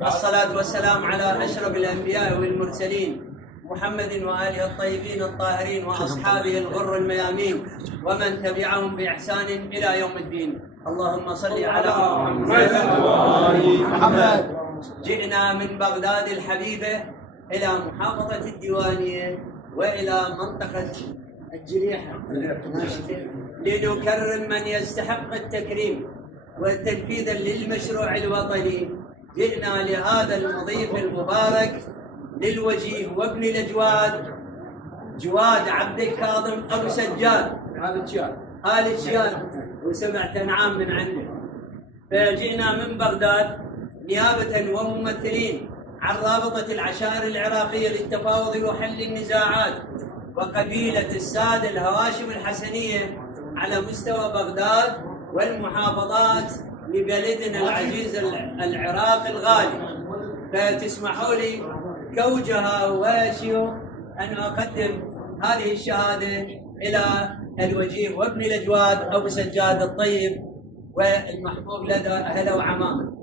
والصلاة والسلام على أشرف الأنبياء والمرسلين محمد وآله الطيبين الطاهرين وأصحابه الغر الميامين ومن تبعهم بإحسان إلى يوم الدين. اللهم صل على محمد. جئنا من بغداد الحبيبة إلى محافظة الديوانية وإلى منطقة الجريحة لنكرم من يستحق التكريم وتنفيذا للمشروع الوطني. جئنا لهذا المضيف المبارك للوجيه وابن الأجواد جواد عبد الكاظم أبو سجاد آل الشيال وسمعت نعم من عنده. فجئنا من بغداد نيابة وممثلين عن رابطة العشائر العراقية للتفاوض وحل النزاعات وقبيلة السادة الهواشم الحسنية على مستوى بغداد والمحافظات لبلدنا العزيز العراق الغالي. فتسمحوا لي كوجها وشيو أن أقدم هذه الشهادة إلى الوجيه وابن الأجواد أبو سجاد الطيب والمحبوب لدى أهله وعمامه.